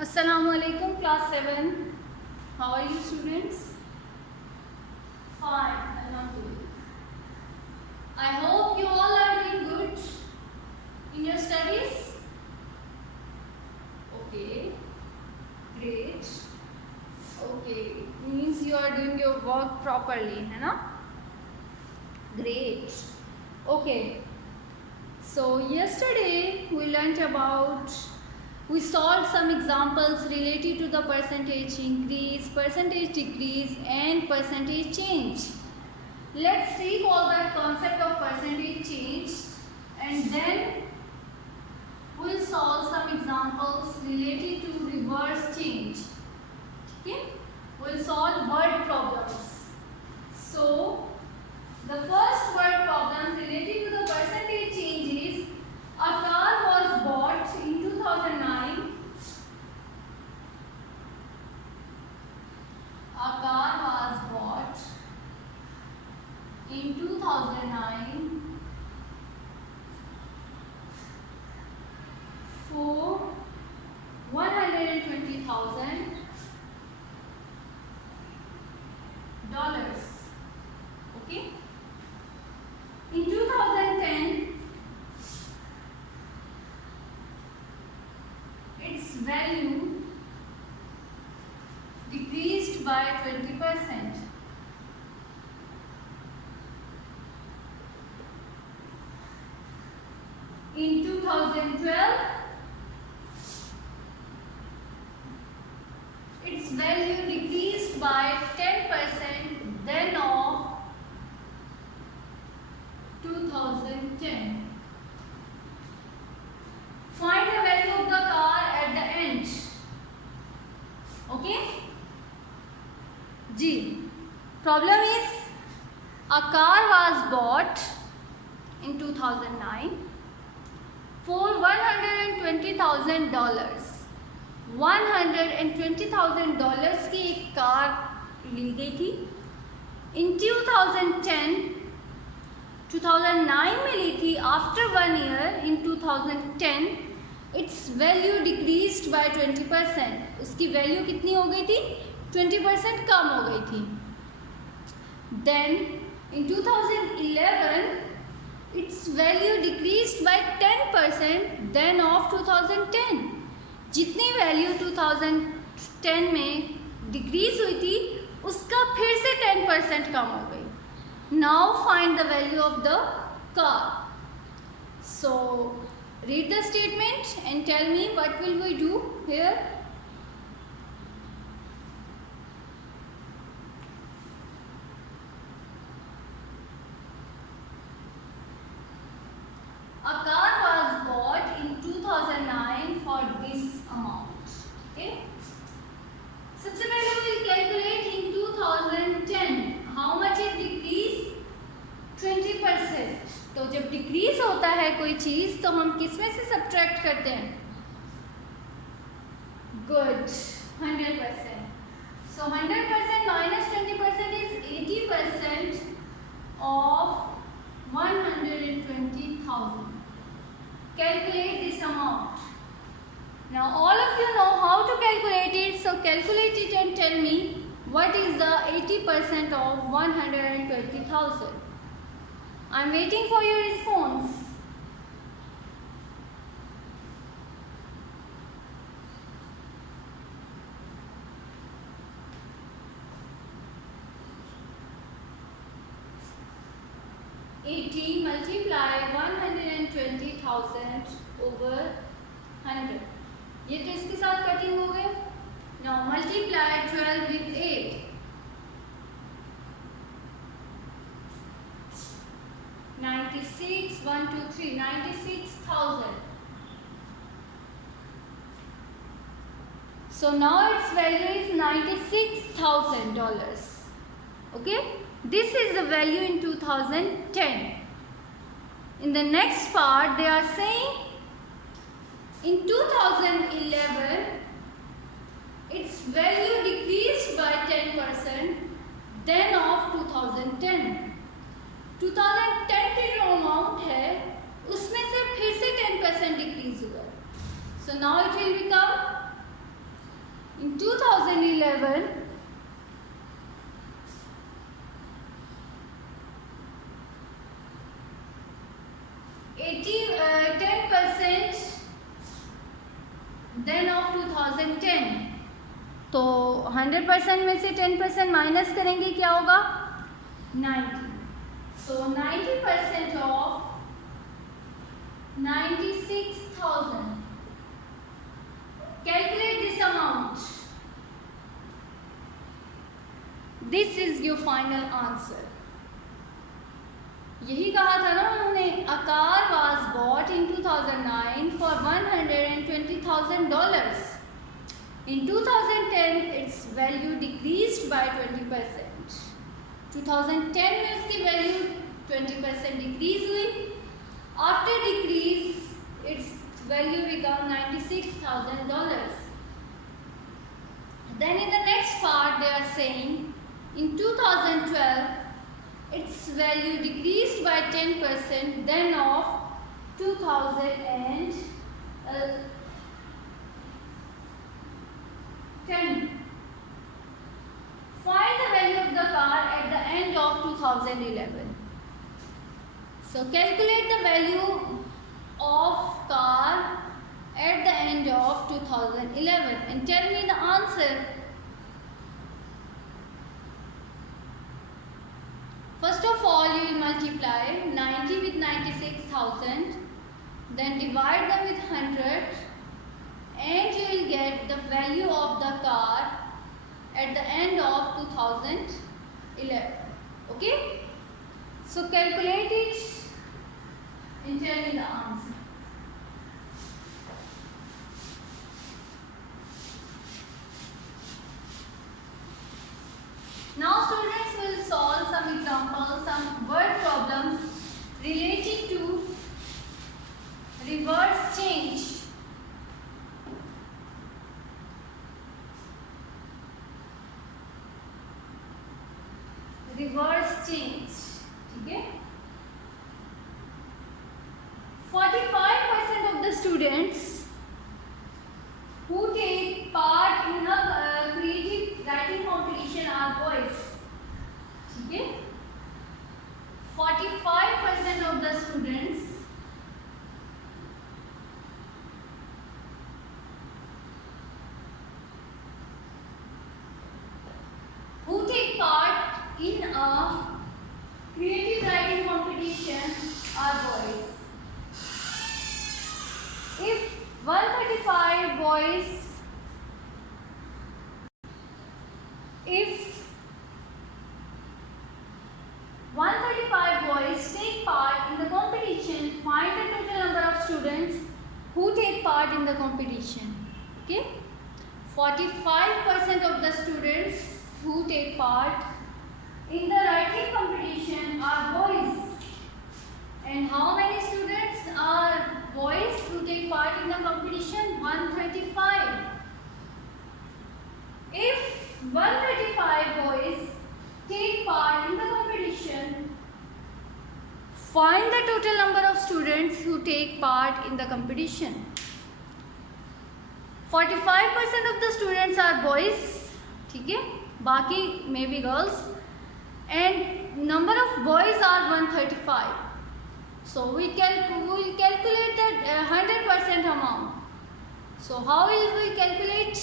Assalamualaikum class 7. How are you students? Fine, alhamdulillah. I hope you all are doing good in your studies. Okay, great. Okay, means you are doing your work properly, है ना? Great. Okay. So yesterday we learnt about, we solved some examples related to the percentage increase, percentage decrease and percentage change. Let's recall the concept of percentage change and then we'll solve some examples related to reverse change. Okay? We'll solve word problems. So the first word problem related to the percentage change is a car was bought in 2009. A car was bought in 2009 for $120,000. Okay? In 2010, its value decreased by 20%. In 2012, its value decreased by 10% then of 2010. Find the value of the car at the end. Okay? G. Problem is, a car was bought in 2009 for $120,000. $120,000 की एक car ली गई थी. In 2009 में ली थी. After 1 year, in 2010, its value decreased by 20%. उसकी value कितनी हो गई थी? 20% कम हो गई थी. Then in 2011, its value decreased by 10% then of 2010. जितनी वैल्यू 2010 में डिक्रीज हुई थी उसका फिर से 10% कम हो गई. Now find the value of the car. So read the statement and tell me what will we do here. A car was bought in 2009 for this amount. Okay. सबसे पहले we will calculate in 2010 how much it decreased. 20%. तो जब decrease होता है कोई चीज तो हम किस में से सब्ट्रैक्ट करते हैं? Good, 100%. So 100% minus 20% is 80% of 120,000. Calculate this amount. Now all of you know how to calculate it, so calculate it and tell me what is the 80% of 120,000. I am waiting for your response. Multiply 120,000 over 100. ये तो इसके साथ cutting हो गए. Now multiply 12 with 8. 96, 1, 2, 3, 96,000. So now its value is $96,000. Okay? This is the value in 2010. In the next part, they are saying in 2011, its value decreased by 10% then of 2010. 2010 की जो amount है उसमें से फिर से 10% डिक्रीज हुआ. So now it will become then of 2010। तो 100% में से 10% माइनस करेंगे, क्या होगा? 90। So 90% of 96,000। Calculate this amount. This is your final answer. यही कहा था ना उन्होंने, a car was bought in 2009 for $120,000. In 2010 its value decreased by 20%. 2010 में उसकी वैल्यू 20% डिक्रीज हुई. After decrease its value become $96,000. Then in the next part they are saying in 2012 its value decreased by 10%. Then of 2010. Find the value of the car at the end of 2011. So calculate the value of car at the end of 2011 and tell me the answer. First of all, you will multiply 90 with 96,000, then divide them with 100, and you will get the value of the car at the end of 2011. Okay? So calculate it and tell me the answer. Now students will solve some examples, some word problems related to reverse change. Reverse change. ठीक है? 45% of the students who take part in a creative writing competition are boys. ठीक है? 45% of the students who take part in a creative writing competition are boys. If 135 boys, if 135 boys take part in the competition, find the total number of students who take part in the competition. Okay? 45% of the students who take part in the writing competition are boys. And how many students are boys who take part in the competition? 135. If 135 boys take part in the competition, find the total number of students who take part in the competition. 45% of the students are boys. ठीक है? बाकी may be girls. And number of boys are 135. So we will calculate that 100% amount. So how will we calculate?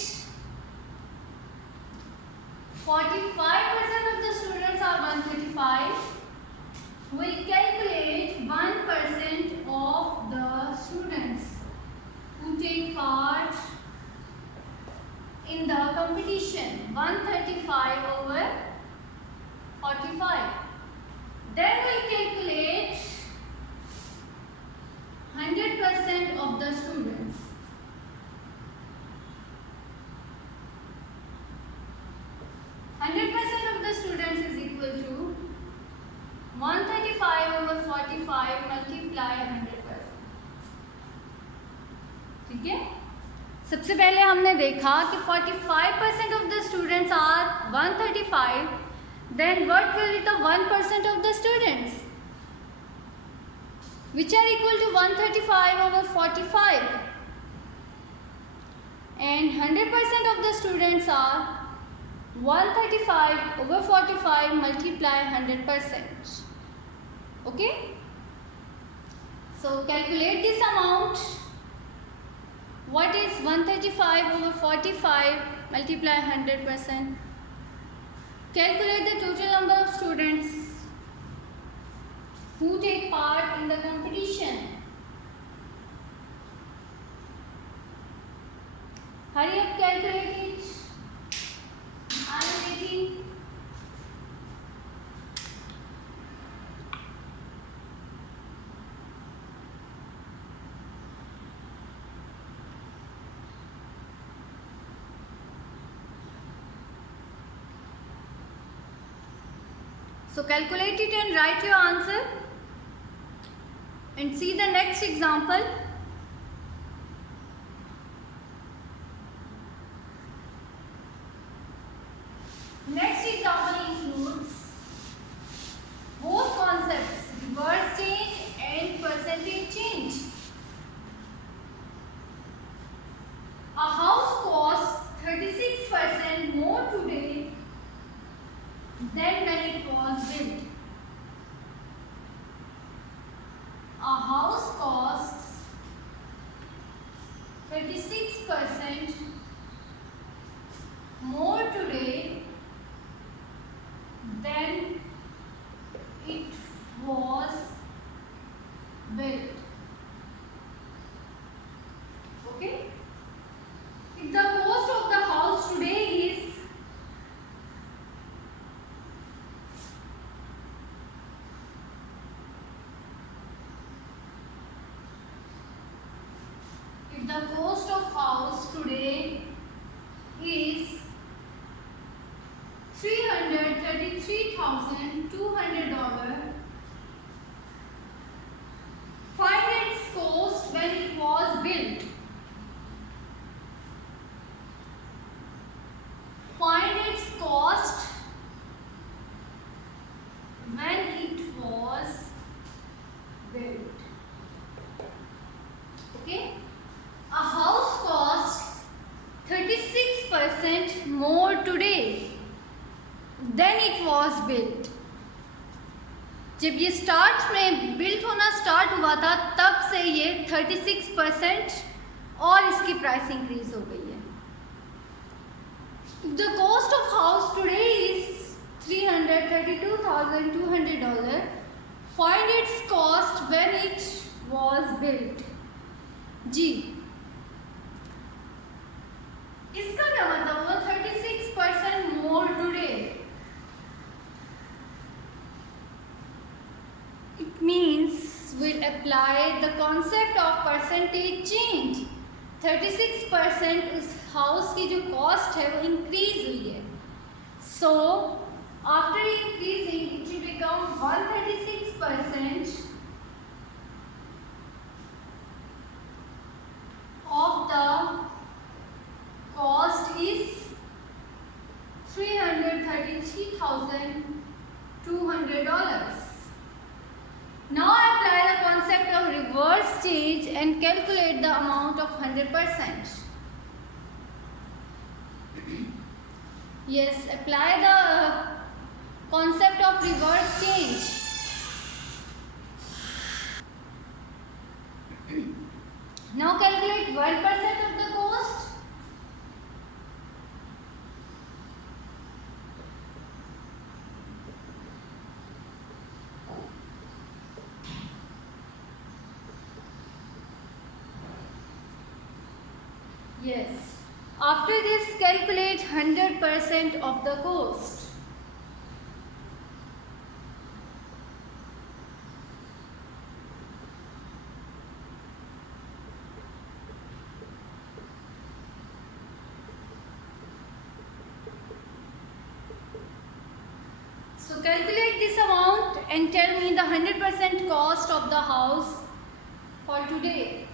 45% of the students are 135. We will calculate 1% of the students who take part in the competition. 135 over 45. Then we calculate 100% of the students. 100% of the students is equal to 135 over 45 multiply 100%. ठीक है? सबसे पहले हमने देखा कि 45% of the students are 135. Then what will be the 1% of the students which are equal to 135 over 45, and 100% of the students are 135 over 45 multiply 100%. Okay? So calculate this amount. What is 135 over 45 multiply 100%? Calculate the total number of students who take part in the competition. Hurry up, calculate it. I am waiting. So calculate it and write your answer. And see the next example. Next example includes both concepts, reverse change and percentage change. A house costs 36% more today than when it was built. A house costs 36% more today than it was built. Okay? If the cost of the house today is $333,200, find its cost when it was built. Find its cost when it was built. Okay? A house costs 36% more today than it was built. जब ये start में built होना start हुआ था तब से ये 36% और इसकी प्राइस इंक्रीज हो गई है. The cost of house today is $332,200. Find its cost when it was built. जी, इसका क्या मतलब हुआ 36% more today? It means we'll apply the concept of percentage change. 36% उस हाउस की जो कॉस्ट है वो इंक्रीज हुई है. So after increasing it will become 136% of the cost is $333,200. Now apply the concept of reverse change and calculate the amount of 100%. Yes, apply the concept of reverse change. Now calculate 1% of the cost. Yes. After this, calculate 100% of the cost. So calculate this amount and tell me the 100% cost of the house for today.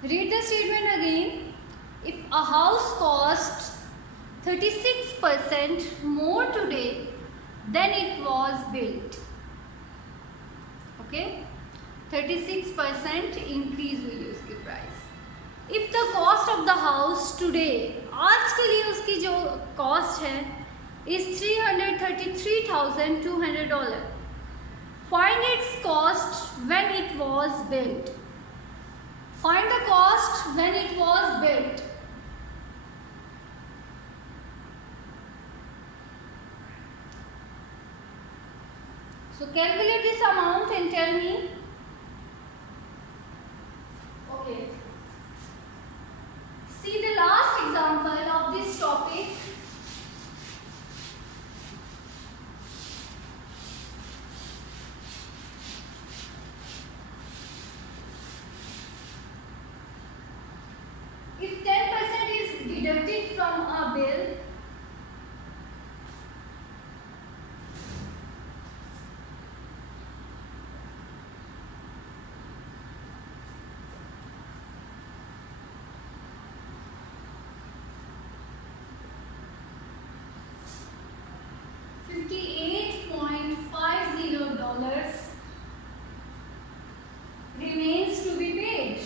Read the statement again. If a house costs 36% more today than it was built. Okay? 36% increase हुई है उसकी price. If the cost of the house today, आज के लिए उसकी जो cost है is $333,200. Find its cost when it was built. Find the cost when it was built. So calculate this amount and tell me. Okay. See the last example of this topic. If 10% is deducted from a bill, $58.50 remains to be paid.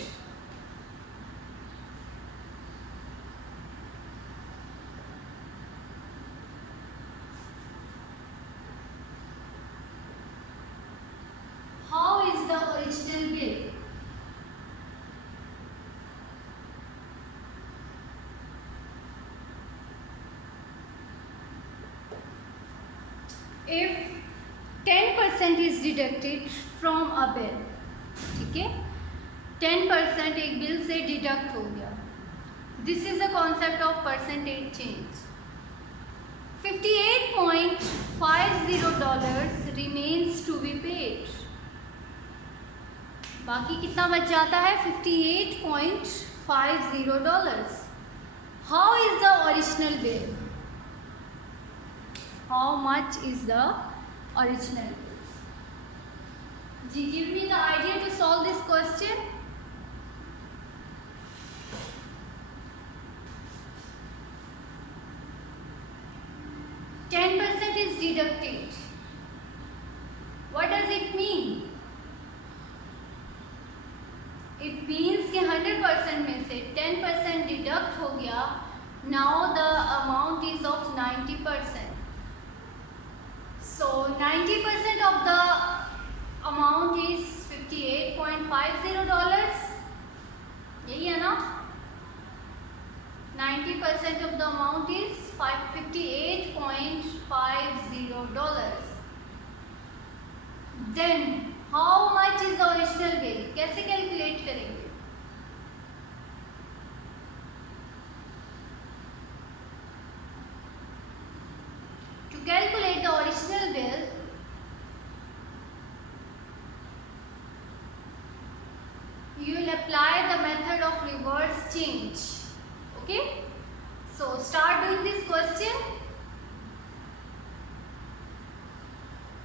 How is the original bill? If 10% is deducted from a bill, ठीक है, 10% एक bill से deduct हो गया. This is the concept of percentage change. $58.50 remains to be paid. बाकी कितना बच जाता है? $58.50. How is the original bill? How much is the original bill? Give me the idea to solve this question. %10 is deducted. What does it mean? It means कि 100% में से 10% deduct हो गया. Now the amount is of 90%. So 90% of the amount is $58.50. यही है ना? 90% of the amount is $58.50. Then how much is the original bill? कैसे calculate करेंगे? To calculate the original bill, you will apply the method of reverse change. Okay? So start doing this question.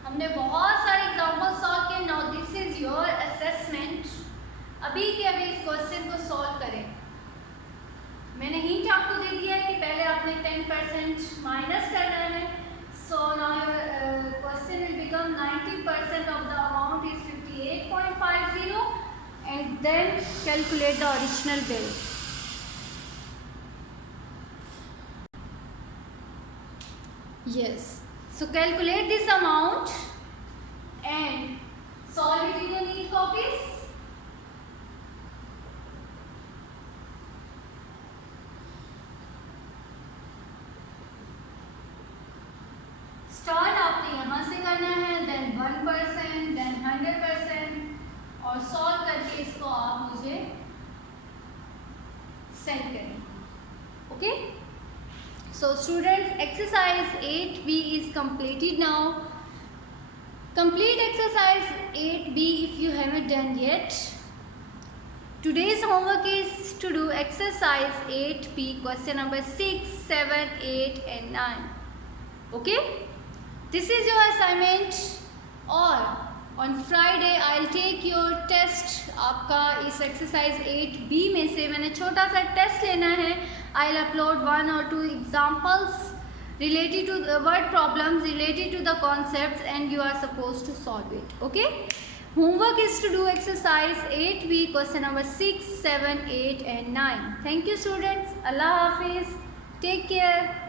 हमने बहुत सारे example solve किए. Now this is your assessment. अभी के अभी इस क्वेश्चन को सॉल्व करें. मैंने हिंट आपको दे दिया है कि पहले आपने 10% माइनस करना है. So now your question will become 90% of the amount is 58.50 and then calculate the original bill. Yes. So calculate this amount and solve it in your neat copies. Start आपने यहाँ से करना है, then 1%, then 100% और solve करके इसको आप मुझे send करें. Okay? So students, exercise 8B is completed now. Complete exercise 8B if you haven't done yet. Today's homework is to do exercise 8B, question number 6, 7, 8 and 9. Okay? This is your assignment. Or on Friday I'll take your test. आपका इस exercise 8B में से मैंने छोटा सा test लेना है. I'll upload 1 or 2 examples related to the word problems related to the concepts and you are supposed to solve it. Okay? Homework is to do exercise 8B, question number 6, 7, 8 and 9. Thank you students. Allah Hafiz. Take care.